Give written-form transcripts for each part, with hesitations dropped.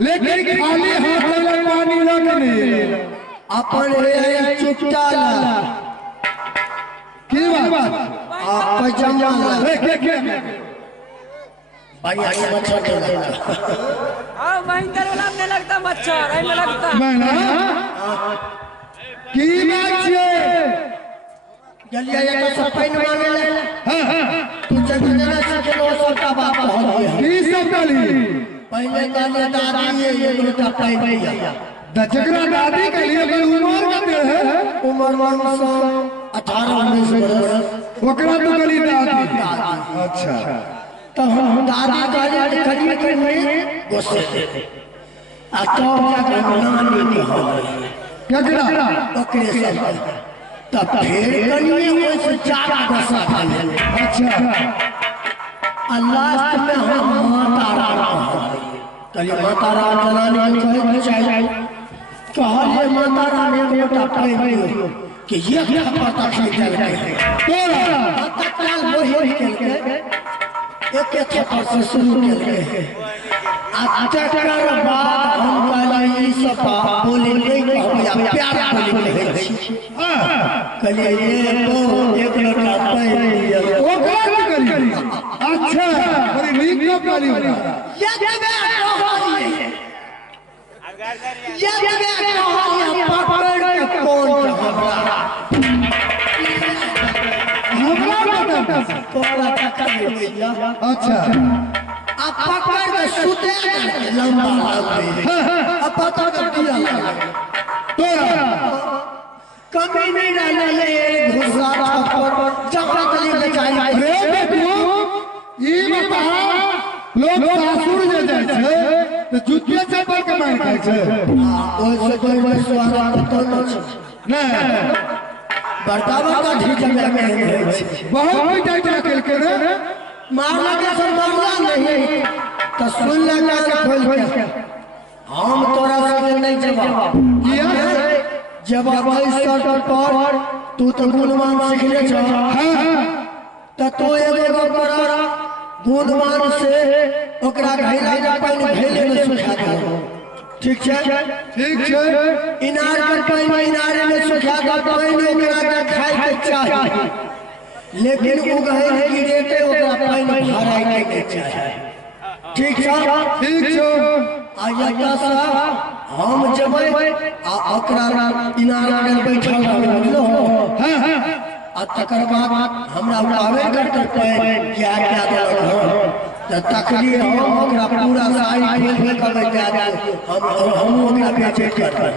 लेकिन खाली हाथ में पानी लगने अपन है चुपचाला की बात आप जमाला के भाई आगे मच्छर हां महेंद्र वाला में लगता मच्छर आई में लगता मैं ना की बात छे जल्दी आया तो सब पानी मांगे ले हां तू जगना से लो सबका बाप हो गया की सब डाली पहले गाने दादी ये लोटा पाई भैया दजगरा दादी के लिए भी उम्र करते हैं उम्र 18-19 वर्ष ओकरा तो गली दादी अच्छा तो हम दादी गाली खड़ी करने गुस्से आ तो क्या नानी के हो क्या करा ओकरे से तब फिर कनिए से चार गुस्सा खा ले अच्छा अल्लाह में हम माता राम कली माता राम जनानी कहे चाहिए कहले माता राम ने बेटा पाई कि ये क्या पता चल जाए तोरा तत्काल वही के एक पर से शुरू के अच्छा कर बात हम कली सब बोले नहीं कहया प्यार बोले कली ये तो एक लड़का पाई वो क्या करी अच्छा बड़ी नीक का पाली ये देवे कहानी ये देवे कहानी पकड़ के कौन हमरा बता तोरा टक्कर भैया अच्छा आप पकड़ के सुते लंबा अब पता कर दिया तोरा कभी नहीं डाले घुसा पर जगह गली बचाई अरे तू ई बता लोग सासुर जे जाय छै त जुतिया चप्पल के मार खाय छै ओइ से कोई स्वागत तो नहीं बर्तावा का ठीक जगह में बहुत पिटाई टकल के रे मारला के सब मारला नहीं तो सुन ले का खोल के हम तोरा से नहीं जवाब जवाब सर पर तू तो गुणवान सीखले छ त तो एगो करा गुणवान से ओकरा घैला जा पानी भेले में सुखा दे ठीक छै इनार के पानी इनारे में सुखा दे पानी ओकरा खाए के चाहिए लेकिन उ गहे की रेटे ओकरा पानी भराए के चाहिए ठीक छै आया साहब हम जबै आ ओकरा इनार में बैठल रहलो आ तकर बाद हमरा उड़ावे करते क्या क्या देलक त तकली हम ओकरा पूरा साई खेल कर जा हम ओकरा बेचे करते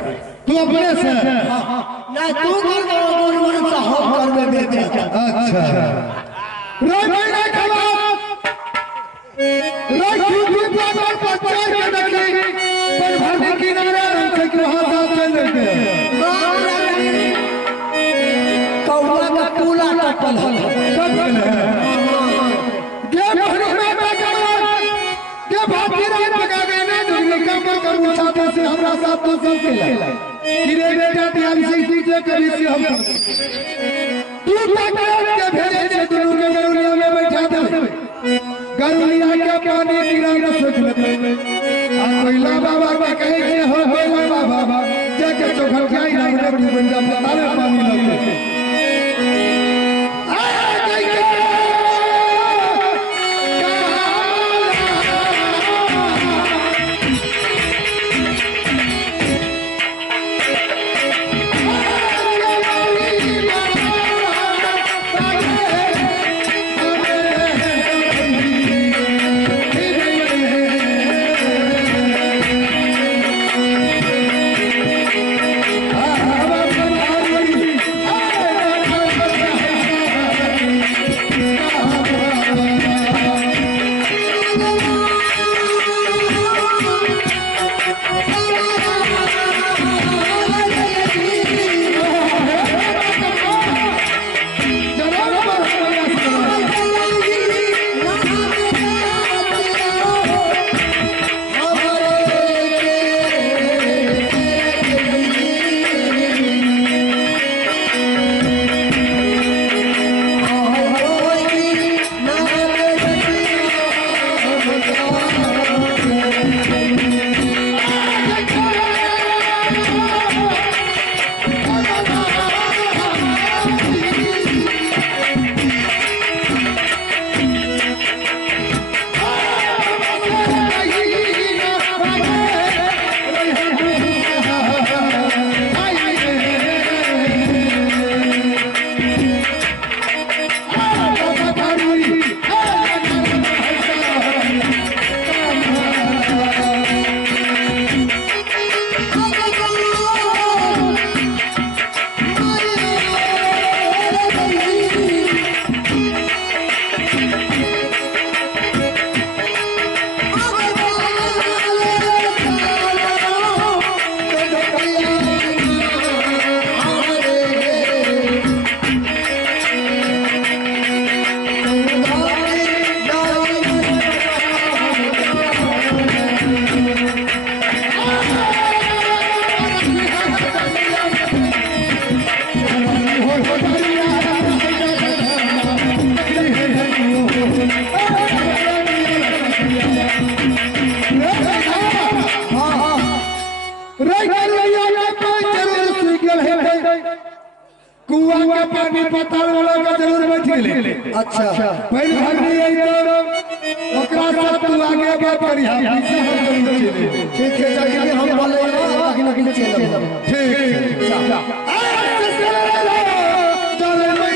तू अपने से ना तू कर बोल से हम करबे बेचे अच्छा रे भाई खबर रे पर पचार के देखी पर भरने किनारे रंग से वहां साथ चल देते कौवा का पूला टपल गे भरी में गे भागी रात पका गए ना दुनिया का पर कर उठाते से हमरा साथ तो सब खेला गिरे बेटा ध्यान से सीखे कभी से हम तू ताकत के भेजे से दोनों के गरुलिया में बैठा दे गरुलिया के पानी गिरा न सोच ले आ कोइला बाबा के कहे के हो कोइला बाबा जाके चोखल खाई ना रे तू बंदा पता ले पानी लगे कुआं का पानी पताल वाला का जरूर बैठ गेले अच्छा पहले भरनी है तो ओकरा साथ तू आगे बात करी हम पीछे हम जरूर चले ठीक है जाके हम बोले आगे लगे चले ठीक चले मैं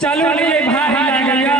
चलो लिए भाई लगेगा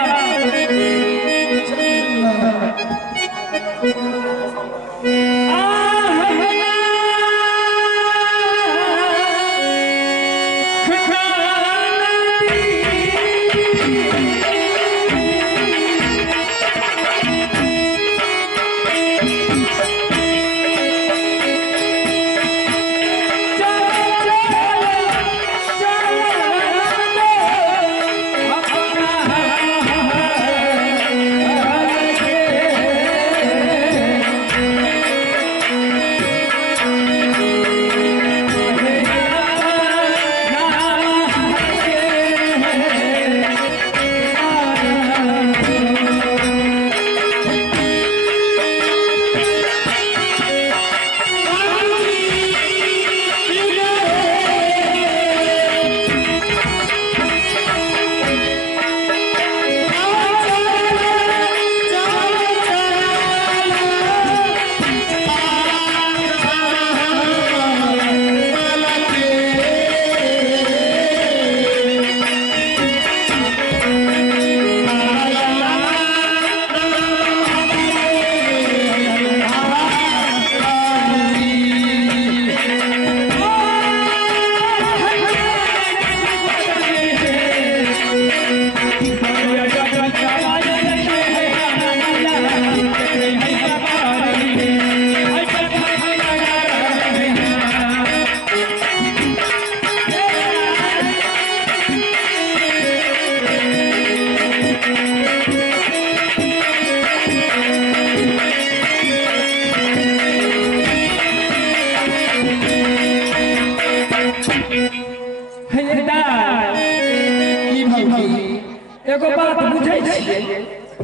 एगो बात बुझे छिए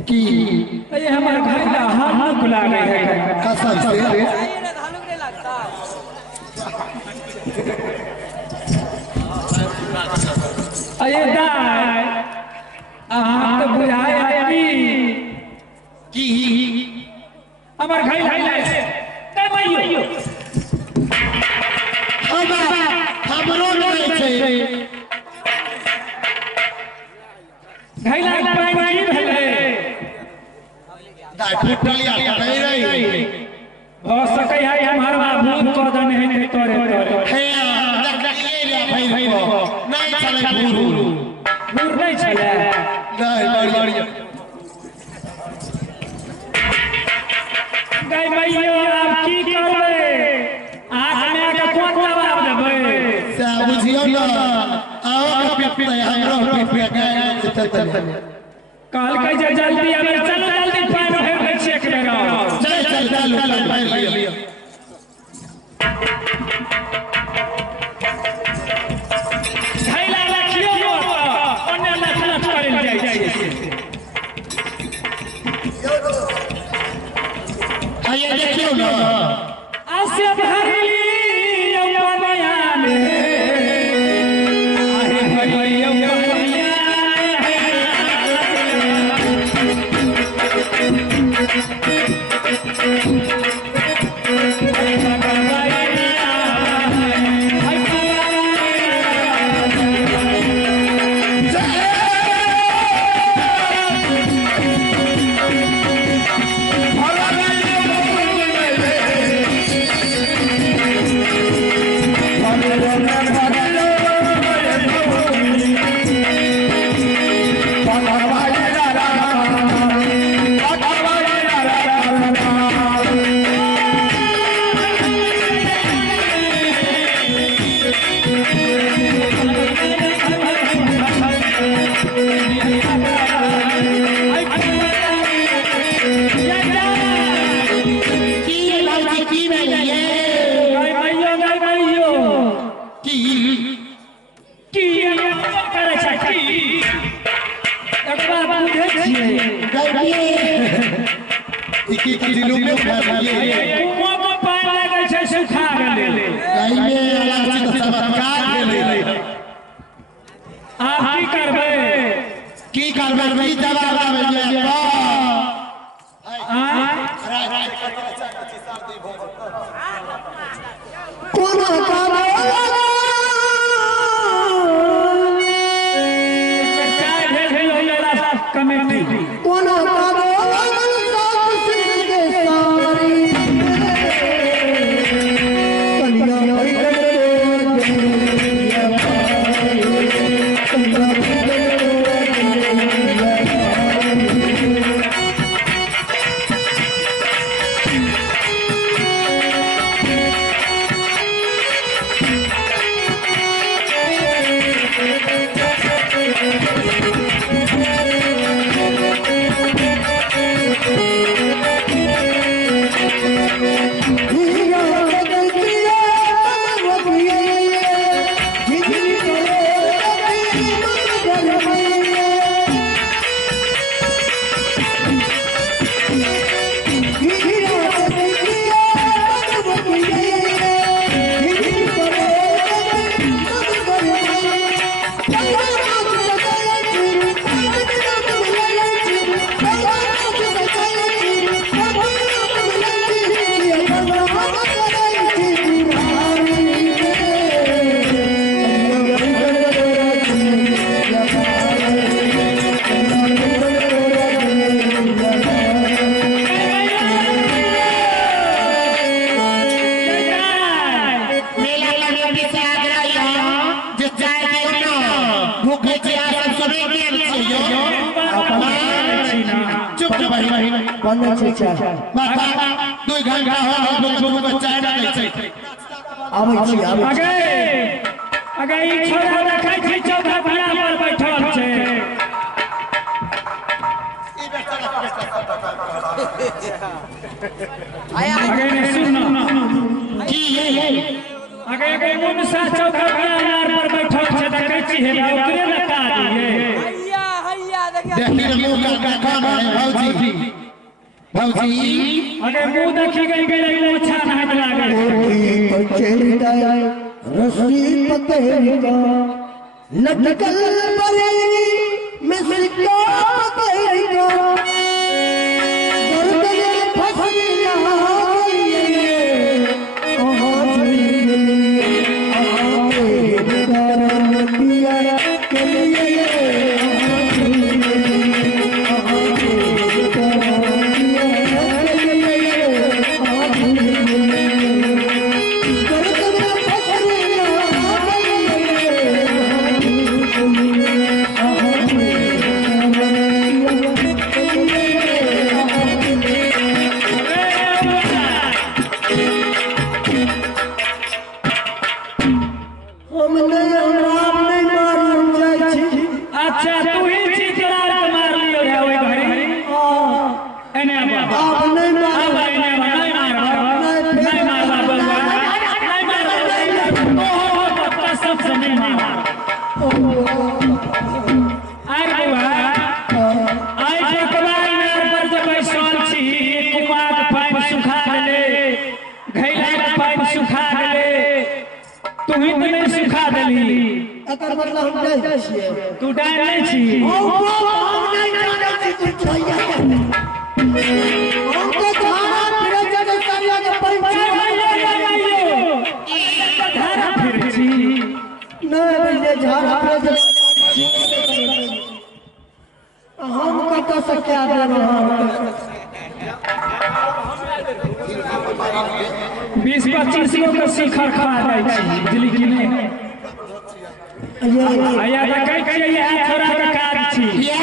कि ये हमर घर का हाथ खुला गए है कसम से धालुक नहीं लगता अये दाय तो बुझाया कि हमर घर है ते मइयो हमरो नहीं छै घैला पानी भेले दाय फुटलिया नहीं रही हो सकै है हमारा भूत को दन है तोरे हे देखिए रे भाई नहीं चले गुरु दूर नहीं चले नहीं बढ़िया गई मइयो आप की करबे आंख में का कोन जवाब देबे से बुझियो ना आओ पिप हमरो पिप चल काल के जे जल्दी आवे चलो जल्दी पानी भर दे छिए के बेरा चल पैर लिया घैला रखियो ओने लखना करल जाय छै आइए देखियो ना आसे भरली बयान आहे भइयो बयान छियै की दिलू में भागिए कुआं को पानी लगे छै सुखा गेलै गाय में अलग से चमत्कार गेलै आप की करबै की जवाब आवे कोना काबा चाय भेज दियो कमेटी कोना काबा साथ सिंह के सारी कलिया बनने छै चाय माता 2 घंटा हो लोग को चाय नहीं छै आबै छी अगे ई छोरा देखै छै चौका भाड़ा पर बैठल छै अगे ने सुन की अगे मुनसा चौका भाड़ा पर बैठल छै देखै छी हे ओकरे न काज हे देखी मुंह का काम है भौजी अगर मुंह देखी गई अच्छा नहीं लागे रस्सी पकड़ेगा लटकल बरेली में सिक्का पकड़ेगा गर्दन फंसी तू डाल नहीं छी हम कत से क्या देना 20-25 गो के शिखर खा जाय छी बुझली कि नहीं आया देखै छियै यह छोरा के काज छी यह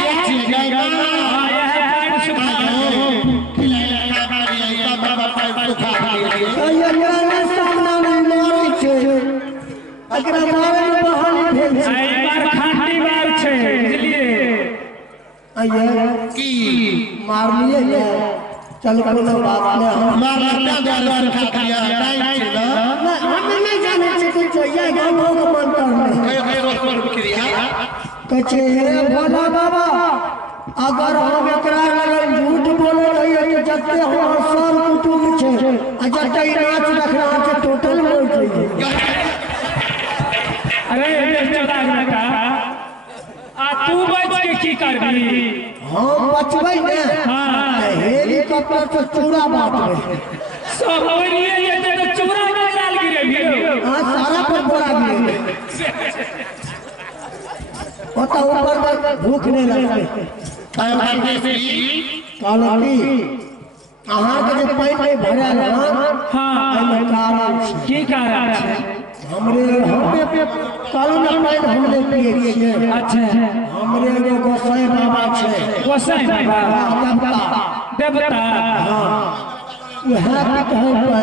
पैर सुखा सामना में मारै छै एकरा मारै बहाली भेल छै आई बार खाटी बार छै बुझलिए की मार लिए चल कोनो बात नहीं मारना द्वारा खा दिया नहीं छै ना हम नहीं जाने छै कि चाहिए गांव को मन कर कई रोज पर बिक्रिया कछे भोला बाबा अगर हम एकरा लग झूठ बोले रही तो जते हम सब कुटुंब छे आ जते नाच रखना छे टोटल मोड़ जाइए। अरे बेचारा बेटा आ तू बच के की करबी? हम बचबै ने हां हेलीकॉप्टर से चूड़ा बांटबै सब ओरिए ये तो चूड़ा में डाल गिरे हां सारा पर बोरा गिरे पता ऊपर भूख नहीं लगते कालती अहाँ के जे पानी भरा ना हां एमे कारण छै की कारण है? हमरे पे कालू ना पानी हमरे पिए छिए। अच्छा हमरे एगो गोसाई बाबा छै गोसाई बाबा देवता वह कहै पे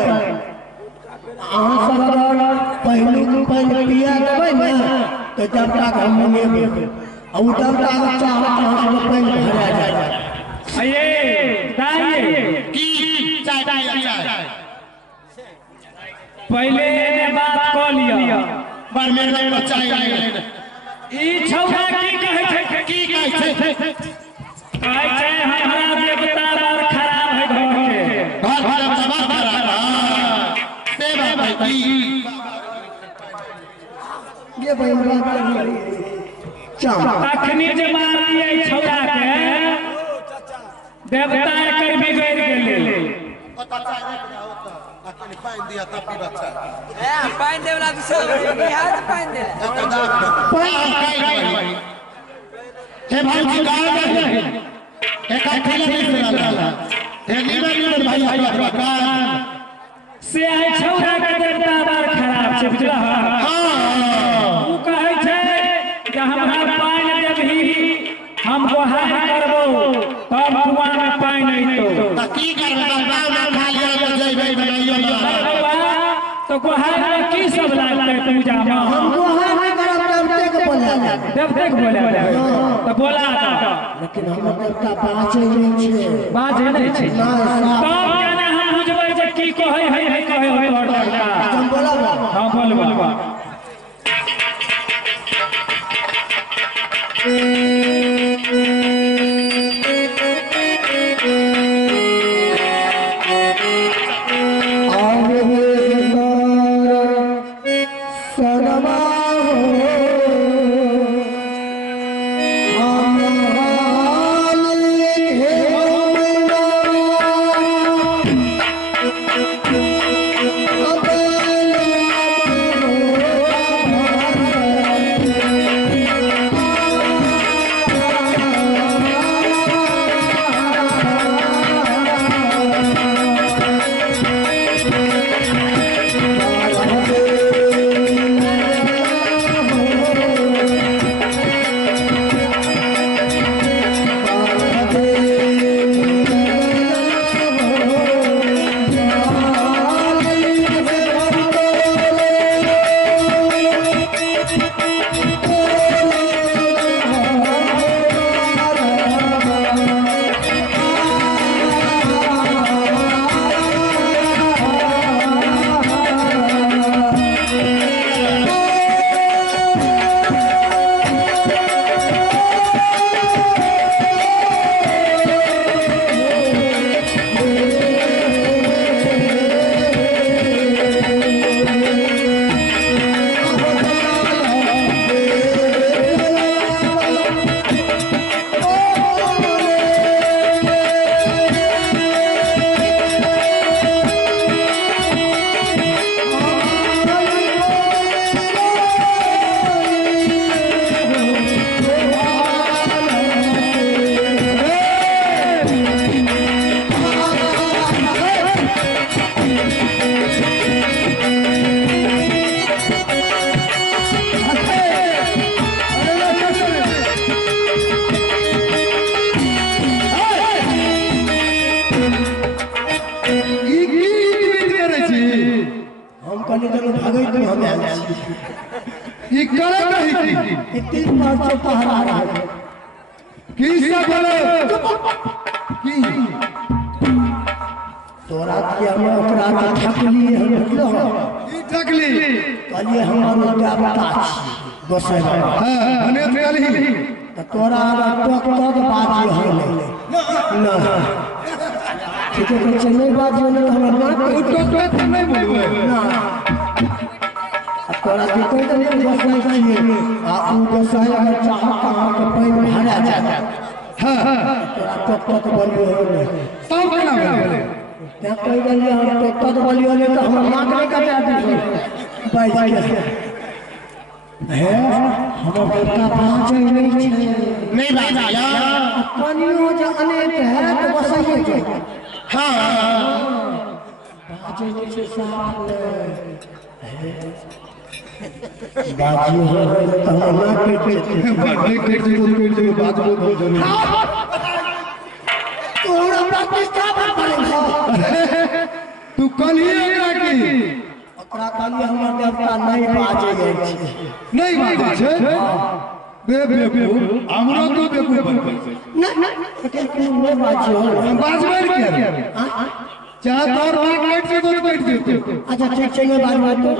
अहाँ सब अगर पहलू पानी पिया देबै ने तो जब तक हम नहीं पिए और तब तक चाहत हम पानी भरा जाए। अये दाई की चाय पहले ये बात कह लिया बार मेरे में चाय ई छौरा की कहै छै? की कहै छै? कहै छै हमरा देवता और खराब है घर के घर सब खराब से बात की ये भाई चाम अखनी जे मारिए छौरा के देवता कर बिगड़ गेले। पानी दिया तब की बच्चा पानी देवला बिहार पानी दे हे भाई जी गाय में एक अकेले नहीं चला हे निमन भाई कान से आई छौरा के देवता बार खराब छै बुझला? हां ऊ कहै छै कि हमरा पानी देबही हम गोहार करबो तब कुआं में पानी अइतो। की करबा गांव में खा लिया तो जइबै बनाइयो ना तो गोहार में की सब लागतै पूजा में? हम गोहार में करब देवते के बोला जाए देवते के बोला तो बोला लेकिन हम देवता बाँचे नहीं छे बात नहीं छै। ना तब केना हम बुझबै जे की कहै है कहै है और देवता? हम बोला हां बोलबा ई करे नहीं कि 3 बार से पहरा रहा है की सब बोले की तोरा के हम ओकरा के ठकली हम निकलो ई ठकली कहलिए हमार देवता छी गोसाई बाबा हां अने ठकली तो तोरा टोक टोक बाजी हो ना ठीक है तो नहीं बाजी हो ना हमर ना टोक टोक नहीं बोलबे ना तोरा की कोई तो नहीं बसै छिए आ उ बसै अगर चाह कहां के पैन भरा जाता हां तोरा टोक टोक बोलियो हो सब केना बोले क्या कह गलिए हम टोक टोक बोलियो ले तो हम नाक नहीं कटा दी भाई है हम बेटा बाजे नहीं छे नहीं बाजा यार पानियो जो अनेक है तो बसैए के हां बाजे नहीं छे साहब बाजी हो तो हम नाक कटे बाजे के तो बात बहुत जरूरी तोरा प्रतिष्ठा पड़े तू कल ही एकरा की ओकरा कहलिए हमर देवता नहीं बाजे छै नहीं बाजे छै बे हमरो तो बेकूफ बनबै छै नहीं नहीं बाजे हो बाजबै के चाहे तोर बात बैठ से तो बैठ देते अच्छा ठीक छै ये बात तो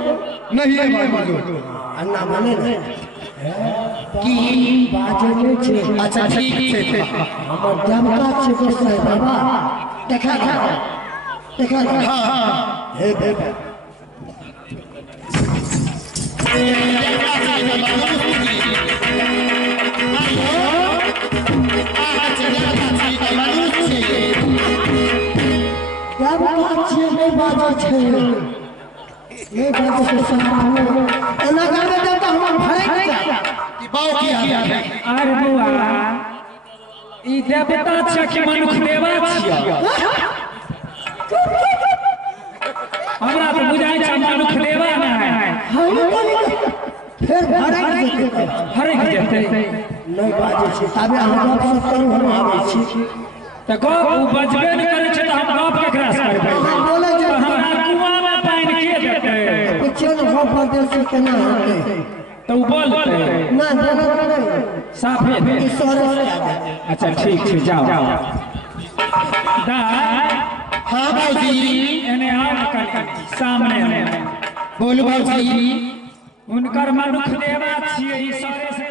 नहीं है बाजो अन्ना माने की बाजे नहीं छै अच्छा ठीक छै हमर देवता छै गोसाई बाबा देखा हां हे हे नहीं बाजा छै नहीं बाजा से संभालो एना गावे देवता हम भरे की बाऊ की है अरे बुआ ई देवता छै कि मनुख देवा छियै हमरा तो बुझाइ छै मनुख देवा नहि फिर भरे जेतै नहीं बाजे छै ताबे हम गप सब करू हम आबै छी तऽ गप उ बजबे नहि करै छै तऽ हम गप केकरा से करबै बोले जे हमरा कुआं में पानि के देतै कुछो न हो परदेश से केना होतै तऽ उ बोलतै ना ना साफे दे ईश्वर से आबै अच्छा ठीक छै जाओ दाई हां बाऊजी एने आओ कनी सामने बोलू बाऊजी हुनकर मनुख देवा छियै ईश्वरे से